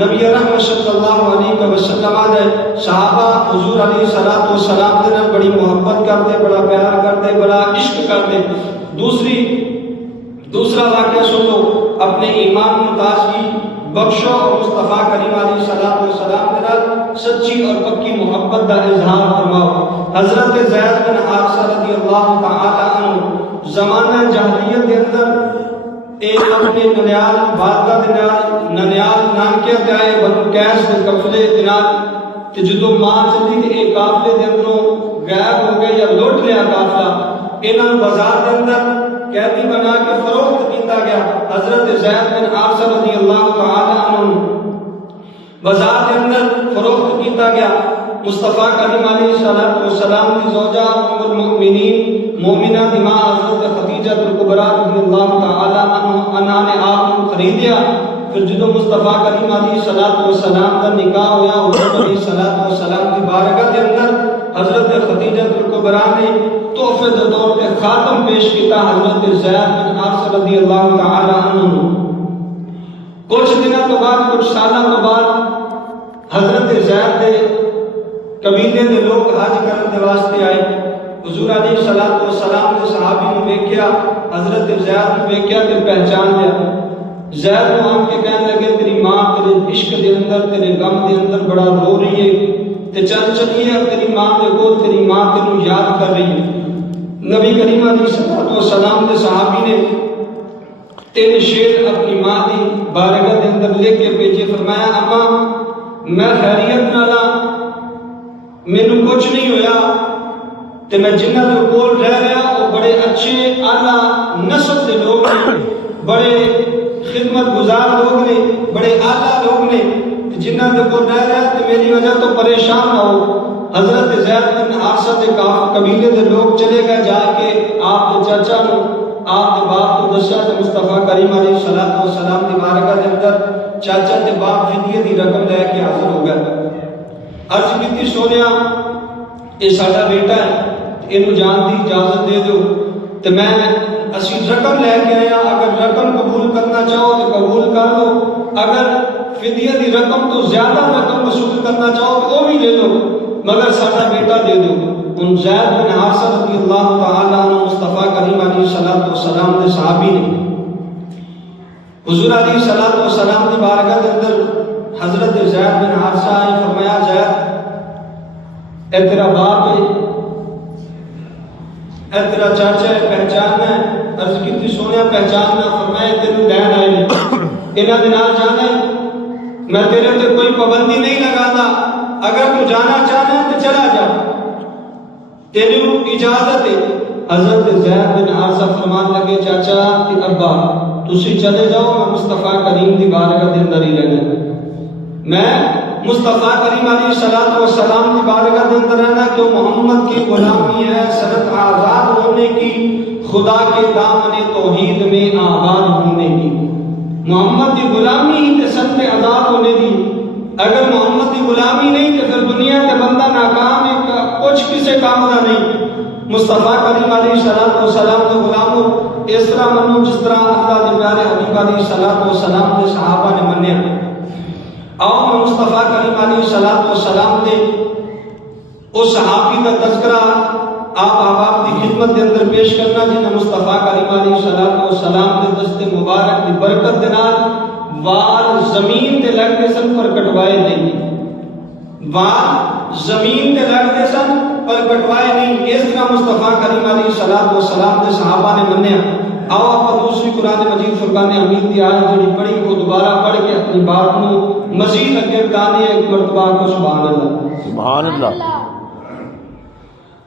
نبی رحمت صلی اللہ علیہ وسلم نے صحابہ حضور علیہ الصلوۃ والسلام کے نال بڑی محبت کرتے، بڑا پیار کرتے، بڑا عشق کرتے۔ دوسرا واقعہ سنو، اپنے ایمان متاثری بخشو اور مصطفیٰ کریم علیہ الصلوۃ والسلام کے نال سچی اور پکی محبت کا اظہار فرماؤ۔ حضرت زید بن حارثہ رضی اللہ تعالی عنہ زمانہ جاہلیت کے اندر ایک اپنے ننیال والدہ دے نال ننیال نانکے تے آئے بنو قیس دے قافلے دے نال تے جدوں ماں چلی تے ایک قافلے دے اندروں غائب ہو گئے یا لوٹ لیا قافلہ، انہاں نوں بازار دے اندر قیدی بنا کے فروخت کیتا گیا۔ حضرت زید بن حارثہ رضی اللہ تعالی عنہ بازار کے اندر فروخت کیتا گیا۔ مصطفیٰ کریم علیہ الصلوۃ والسلام کی زوجہ ام المؤمنین مومنہ دی ماں حضرت خدیجہ کبریٰ رضی اللہ تعالی عنہا نے آپ کو خریدیا۔ پھر جدوں مصطفیٰ کریم علیہ الصلوۃ والسلام کا نکاح ہوا، حضور علیہ الصلوۃ والسلام کی بارگاہ کے اندر حضرت خدیجہ کبریٰ نے تحفے کے طور پہ خاتم پیش کیتا حضرت زید بن حارثہ رضی اللہ تعالی عنہ۔ کچھ دنوں تو بعد، کچھ سالوں تو بعد حضرت زید دے قبیلے دے لوگ حج کرن دے واسطے آئے۔ حضور علیہ الصلوۃ والسلام نے صحابی نو ویکھیا، حضرت زید نو ویکھیا تے پہچان لیا۔ زید نو آن کے کہنے لگے تیری ماں تیرے عشق دے اندر، تیرے غم دے اندر بڑا رو رہی ہے، تے چل چلیے اب تیری ماں دے کول، تیری ماں تینوں یاد کر رہی ہے۔ نبی کریم علیہ الصلوۃ والسلام دے صحابی نے تین شیر اپنی ماں دی بارگاہ دے اندر لے کے بھیجے، فرمایا اماں میں خیریت نال مینوں کچھ نہیں ہویا، تے میں جنہاں دے کول رہ رہا وہ بڑے اچھے اعلیٰ نسل دے لوگ نے، بڑے خدمت گزار لوگ نے، بڑے اعلیٰ لوگ نے، جنہاں دے کول رہ رہا تے میری وجہ تو پریشان نہ ہو۔ حضرت زید بن حارثہ دے قبیلے دے لوگ چلے گئے، جا کے آپ دے چاچا نو، آپ دے باپ کو دسیا تے مصطفیٰ کریم علیہ الصلوۃ والسلام دی بارگاہ دے اندر چاچا تے باپ فدیے دی رقم لے کے حاضر ہو گئے۔ عرض کیتی سونیا یہ ساڈا بیٹا ہے، اینو جان دی اجازت دے دو تے میں اسی رقم لے کے آیا، اگر رقم قبول کرنا چاہو تو قبول کر لو، اگر فدیہ دی رقم تو زیادہ رقم وصول کرنا چاہو تو وہ بھی لے لو، مگر ساڈا بیٹا دے دو۔ ان زید بن حارثہ رضی اللہ تعالی عنہ مصطفیٰ کریم علیہ الصلوۃ والسلام دے صحابی نے حضور علیہ الصلوۃ والسلام دی بارگاہ دے اندر حضرت زید بن حارثہ نے فرمایا زید اے تیرا باپ ہے، اے تیرا چاچا ہے، پہچاننا ہے؟ عرض کیتی سونیا پہچاننا، فرمایا تینوں لین آئے نے، انہاں دے نال جانا ہے، میں تیرے تے کوئی پابندی نہیں لگاتا، اگر تو جانا چاہنا ہے تو چلا جا، تینوں اجازت ہے۔ حضرت زید بن حارثہ فرمان لگے چاچا تے ابا تسی چلے جاؤ، میں مصطفیٰ کریم دی بارگاہ دے اندر ہی رہنا، میں مصطفیٰ کریم علیہ الصلوۃ والسلام کی بارگاہ دے اندر رہنا، کیوں محمد کی غلامی ہے صرف آزاد ہونے کی، خدا کے دامن توحید میں آباد ہونے کی۔ محمد کی غلامی ہی تے سب تے آزاد ہونے دی، اگر محمد کی غلامی نہیں تو پھر دنیا کے بندہ ناکام ہے، کچھ کسے کام دا نہیں۔ مصطفیٰ کریم علیہ الصلوۃ والسلام کے غلاموں اس طرح منو جس طرح اللہ کے پیارے حبیب علیہ الصلوۃ والسلام کے صحابہ نے منیا۔ آؤ میں مصطفیٰ کریم علیہ الصلوۃ والسلام نے اس صحابی کا تذکرہ آپ احباب کی خدمت کے اندر پیش کرنا، جنہیں مصطفیٰ کریم علیہ الصلوۃ والسلام کے دست مبارک کی برکت دے نال وال زمین تے لگدے سن پر کٹوائے نہیں، وال زمین تے لگدے سن پر کٹوائے نہیں۔ اس طرح مصطفیٰ کریم علیہ الصلوۃ والسلام کے صحابہ نے منیا۔ آؤ آپ دوسری قرآن مجید فرقان حمید کی آیت جڑی پڑھی وہ دوبارہ پڑھ کے اپنی بات کو مزید اگے بتانے ایک مرتبہ کو سبحان اللہ سبحان اللہ۔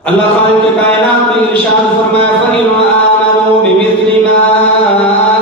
اللہ خالق کائنات نے ارشاد فرمایا فَإِنْ آمَنُوا بِمِثْلِ مَا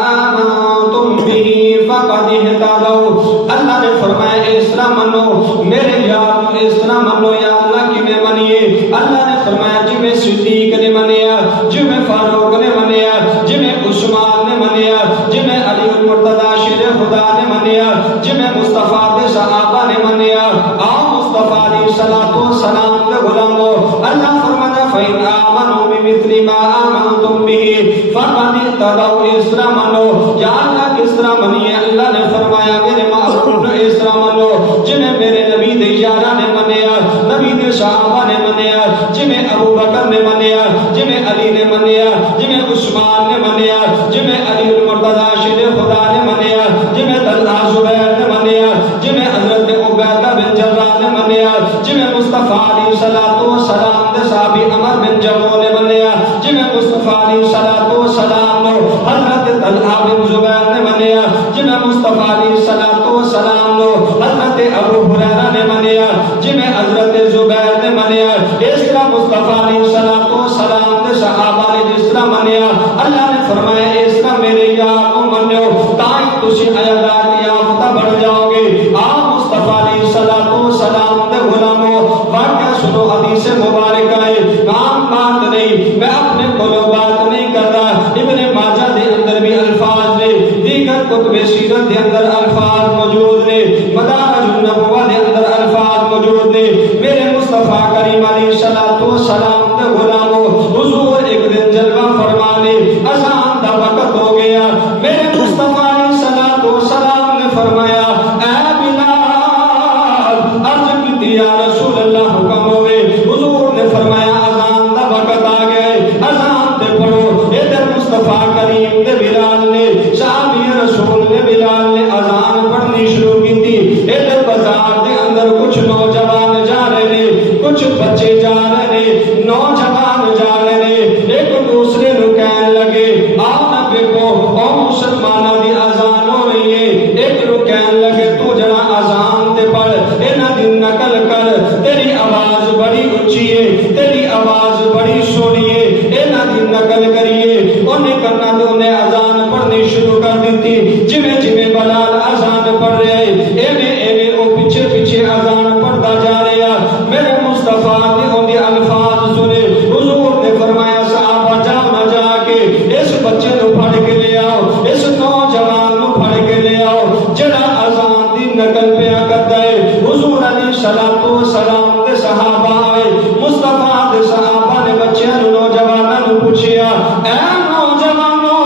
آمَنْتُمْ بِهِ فَقَدِ اهْتَدَوْا۔ اللہ نے فرمایا اس طرح منو میرے یار، اس طرح منو یا اللہ کی میں منیے۔ اللہ نے فرمایا جی میں صدیق نے منیا، جی میں فاروق نے منیا، جی میں عثمان نے منیا، جی میں علی المرتضی شیر خدا نے منیا، جی میں مصطفیٰ کے صحابہ نے منیا۔ آؤ مصطفیٰ علیہ الصلوۃ والسلام کے غلاموں، اللہ فرمانا فَإِنْ آمَنُوا بِمِثْلِ مَا آمَنْتُمْ بِهِ فَقَدِ اهْتَدَوْا۔ اس طرح منو یا اللہ کس طرح منیے؟ اللہ نے فرمایا میرے معبود اس طرح منو جنہیں میرے نبی دے یاراں نے منیا، نبی دے صحابہ نے منیا، جنہیں ابو بکر نے منیا، جنہیں علی نے منیا، جنہیں عثمان نے منیا، جنہیں علی المرتضی شیر خدا نے منیا، جنہیں طلحہ زبیر نے منیا، جنہیں حضرت عبیدہ بن جراح نے منیا، جنہیں مصطفیٰ علیہ السلام دے صحابی عمر بن جموع نے منیا، جنہیں مصطفیٰ علیہ السلام نو حضرت طلحہ بن زبیر نے منیا، جنہیں مصطفیٰ علیہ السلام نو حضرت ابو ہریرہ نے منیا، جنہیں حضرت زبیر نے منیا، اس طرح مصطفیٰ علیہ السلام دے صحابہ نے جس طرح منیا، اللہ نے فرمایا اس طرح میرے یار کو منو تاں تسی عیادات یافتہ بڑھ جاؤ گے۔ آپ مصطفیٰ علیہ السلام دے غلاموں واقعہ سنو، حدیث مبارکہ ہے، عام بات نہیں، میں اپنے قولوں بات نہیں کرتا، ابن ماجہ دے اندر بھی الفاظ نے، دیگر کتب سیرت دے اندر الفاظ موجود نے، مدارج النبوہ دے اندر الفاظ موجود نے۔ میرے مصطفیٰ کریم علیہ السلام دے غلاموں حضور ایک دن جلوہ فرمانے اذان دا وقت ہو گیا، میرے مصطفیٰ علیہ السلام نے فرمایا اے بلال، عرض کی یا رسول اللہ حکم ہوئے، حضور نے فرمایا اذان دا وقت آ گئے، اذان تے پڑھو۔ ادھر مصطفیٰ کریم دے بلال نے، صحابی رسول نے بلال نے اذان پڑھنی شروع کی تھی۔ ادھر بازار دے اندر کچھ نوجوان جا رہے نے، کچھ بچے جا رہے نے، نوجوان جا رہے نے، ایک دوسرے نو کہن لگے آنا بیکو او مسلمانہ دی اذان ہو رہی ہے، ایک نو کہن لگے تو جڑا اذان تے پڑھ انہاں دی نقل کر، تیری آواز بڑی اچھی ہے، تیری آواز بڑی سونی ہے، انہاں دی نقل کریے۔ انہیں کرنا تو انہیں اذان پڑھنی شروع کر دیتی، جویں جویں بلال اذان پڑھ رہے ایویں ایویں او پیچھے پیچھے اذان پڑھتا جا رہا۔ میرے مصطفیٰ نے ان کے الفاظ سنے، حضور نے فرمایا صحابہ جاؤ نہ جا کے اس بچے نو پھڑ کے لے آؤ، اس نوجوان نو پھڑ کے لے آؤ جڑا اذان دی نقل پیا کرتا ہے۔ حضور علیہ السلام دے صحابہ آئے، مصطفیٰ دے صحابہ نے بچیاں نو نوجواناں نو پوچھیا اے نوجوانو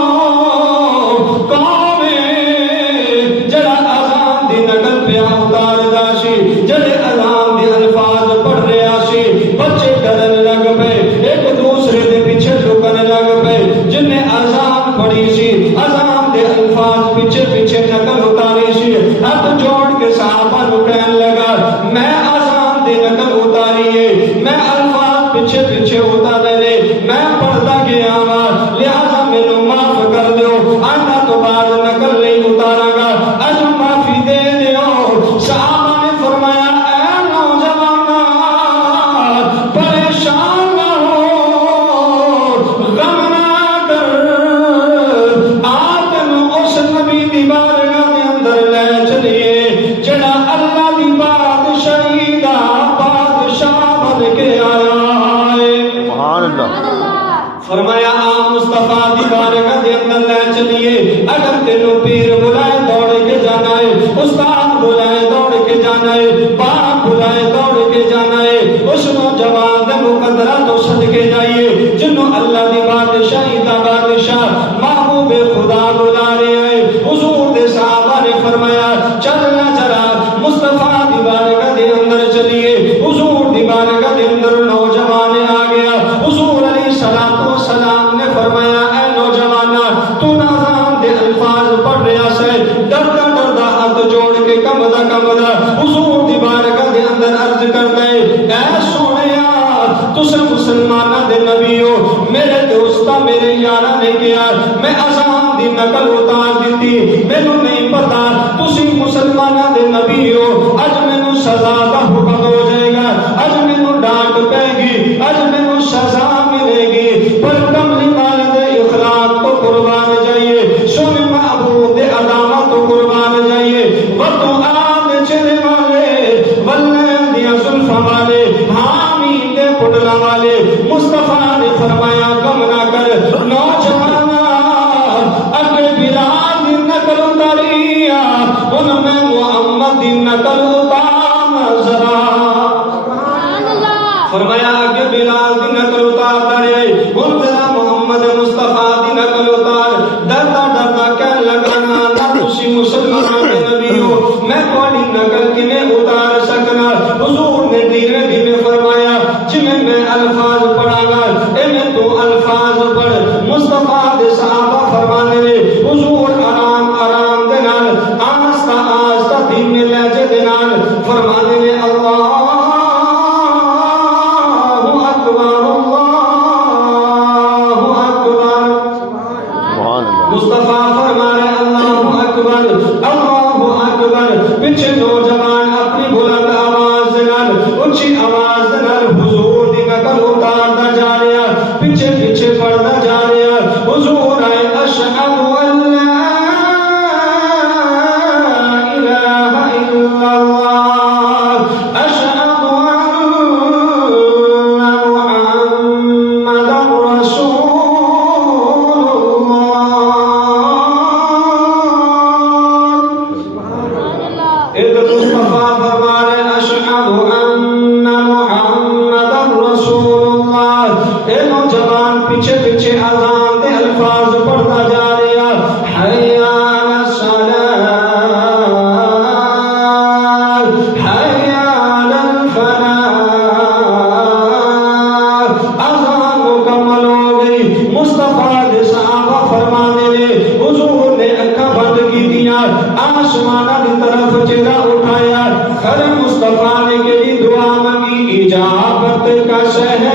کون ہے جڑا اذان دی نقل پیا اتاردا سی، جڑے اذان دے الفاظ پڑھ رہا سی؟ بچے ڈرن لگ پے، ایک دوسرے دے پیچھے لکن لگ پے، جن نے اذان پڑھی سی اذان دے الفاظ پیچھے پیچھے نقل اتاری سی، ہاتھ جوڑ کے صحابہ نو کہن لگا میں اذان دے نقل اتاری ہے، میں الفاظ پیچھے پیچھے اتارے نے، میں پڑھتا گیا ہاں، لہذا مینوں معاف کر دیو، آئندہ تو بعد نقل نہیں اتارا گا، اج معافی دے دیو۔ صحابہ نے فرمایا اے نوجوان پریشان نہ ہو، غم نہ کر، آپ اس نبی دی بارگاہ دے اندر لے چلیے جڑا اللہ دی بادشاہی دا بادشاہ بن کے آیا ہے۔ سبحان اللہ۔ فرمایا آپ مصطفیٰ دی بارگاہ دے اندر لے چلیے، اگر تینوں پیر بلائے دوڑ کے جانا ہے، استاد بلائے دوڑ کے جانا ہے، باپ بلائے دوڑ کے جانا ہے، اس نوجوان دے مقدرہ تو صدقے جائیے جنہوں اللہ دی بادشاہی دا بادشاہ محبوب خدا بلا رہے ہیں۔ حضور دے صحابہ نے فرمایا چلنا ذرا مصطفیٰ دی بارگاہ دے اندر چلیے۔ حضور دی بارگاہ دے اندر نوجوان آ گیا، حضور علیہ السلام نے فرمایا اے نوجوانہ تو اذان دے الفاظ پڑھ رہا سے، ڈردا ڈردا ہاتھ جوڑ کے کمدا کمدا حضور دی بارگاہ دے اندر عرض کردا ہے اے سونیا تسے مسلماناں دے نبی ہو، میرے دوستا میرے یاراں نے کیا میں اذان دی نقل اتار دیتی، مینوں نہیں پتا تسی مسلماناں دے نبی ہو، اج مینوں سزا دا حکم ہو جائے گا، اج مینوں ڈانٹ پے گی، اج مینوں سزا ملے گی، پر کملی والے دے اخلاق تو قربان جائیے، سن معبود دے علامات تو قربان جائیے، وقت آد چلے والے ولے دیا زلفہ والے حامی دے پڑلا والے، مصطفیٰ نے فرمایا کم نہ کر نوجوانا اگے بلال دی نقل اتاریا، ان میں محمد دی نقل اتار ذرا، فرمایا اگے بلال دی نقل اتار رہے، ان ذرا محمد مصطفیٰ دی نقل اتار، ڈردا ڈردا کہنے لگا نا تسی مسلمانوں کے نبی ہو، میں کوئی نقل کی میں اتار سکنا حضور نے دھیرے دھیرے فرمایا جنہیں میں الفاظ پڑھا گا اے میں تو الفاظ پڑھ مصطفیٰ دے صحابہ فرمانے لے حضور آرام آرام دے نال آہستہ آہستہ دھیمے لہجے دے نال فرمانے لے اللہ مصطفیٰ فرما رہے اللہ اکبر اللہ اکبر پیچھے نوجوان اپنی بلند آواز نال اونچی آواز نال حضور دی نقل اتاردا جا رہا پیچھے پیچھے پڑھدا جا رہا حضور آئے اشہد ان لا الہ الا اللہ اشہد ان محمد رسول پیچھے پیچھے اذان دے الفاظ پڑھتا جا رہا حی علی الصلاۃ حی علی الفلاح اذان مکمل ہو گئی مصطفیٰ دے صحابہ فرمانے لے حضور نے اکھاں بند کی دیا آسمانہ دی طرف چہرہ اٹھایا ہر مصطفیٰ نے کہی دعا مانگی اجابت کا شہر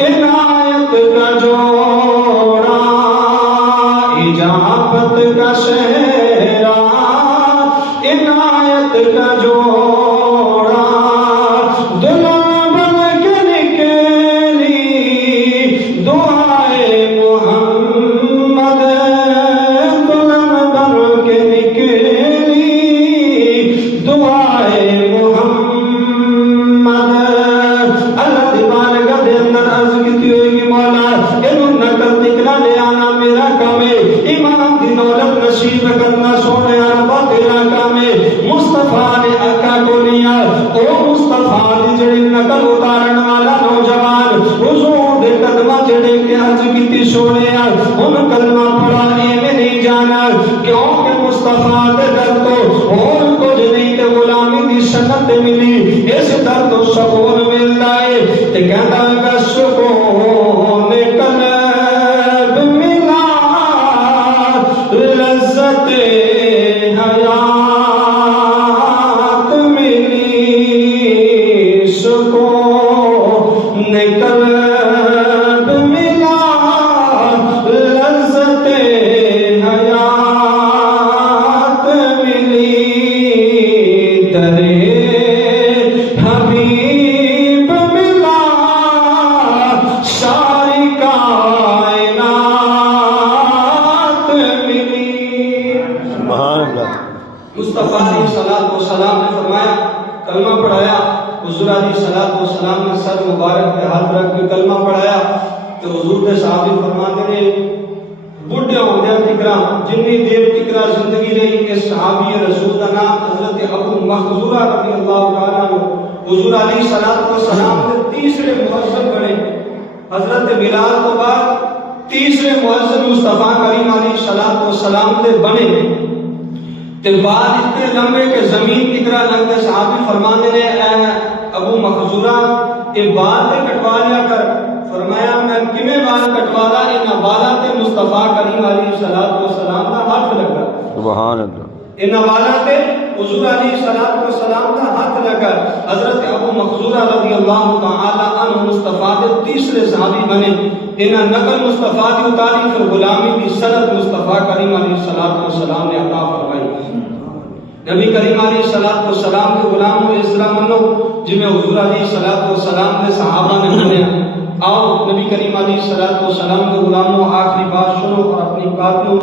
عنایت کا جوڑا اجابت کا شہرا عنایت کا جوڑا دلہن بن کے نکلی دعائے محمد دلہن بن کے نکلی دعائے محمد اللہ دیوان کا دے اندر عرض کی ہوئے گی مولا انہوں نقل نکلا لے آنا میرا کام ہے امام دی دولت نصیب کرنا سونے عربہ تیرا کام ہے مصطفیٰ نے اکا کو لیا او مصطفیٰ دی جڑی نقل اتارن والا نوجوان حضور دے قدمہ جڑے کے عرض کی تھی سونے ان کلمہ پڑھا میں نہیں جانا کیونکہ مصطفیٰ دے در تو اور کچھ نہیں کہ غلامی دی سنت ملی اس در تو سکون ملتا ہے تے کہتا گا سکون قلب ملا لذت حیات ملی سکون قلب ملا لذت حیات ملی درے حبیب ملا ساری کائنات ملی سبحان اللہ مصطفیٰ علیہ الصلوۃ والسلام نے فرمایا کلمہ پڑھایا حضور علیہ الصلوۃ والسلام نے سر مبارک پہ ہاتھ رکھ کے کلمہ پڑھایا تو حضور کے صحابی فرماتے نے بڑھے ہوندے تکرا جنی دیر تکرا زندگی رہی اس صحابی رسول کا نام حضرت ابو مخزورہ رضی اللہ تعالیٰ عنہ حضور علیہ الصلوۃ والسلام نے تیسرے مؤذن بنے حضرت بلال تو بعد تیسرے مؤذن مصطفیٰ کریم علیہ الصلوۃ والسلام نے بنے تے بعد اتنے لمبے کہ زمین تکرا لگتے صحابی فرمانے نے اے ابو مخزورہ اے بال تے کٹوا لیا کر فرمایا میں کمیں بال کٹوا رہا ان بالا تے مصطفیٰ کریم علیہ الصلوۃ والسلام کا ہاتھ لگا سبحان اللہ ان بالا تے حضور علیہ الصلوۃ والسلام کا ہاتھ لگا حضرت ابو مخزورہ رضی اللہ تعالی عنہ مصطفیٰ کے تیسرے صحابی بنے ان نقل مصطفیٰ کی تاریخ غلامی کی سند مصطفیٰ کریم علیہ الصلوۃ والسلام نے عطا فرمائی نبی کریم علیہ الصلوۃ والسلام کے غلام و اسلام منو جنہیں حضور علیہ الصلوۃ والسلام کے صحابہ نے بنایا آؤ نبی کریم علیہ الصلوۃ والسلام کے غلاموں آخری بات سنو اور اپنی بات لو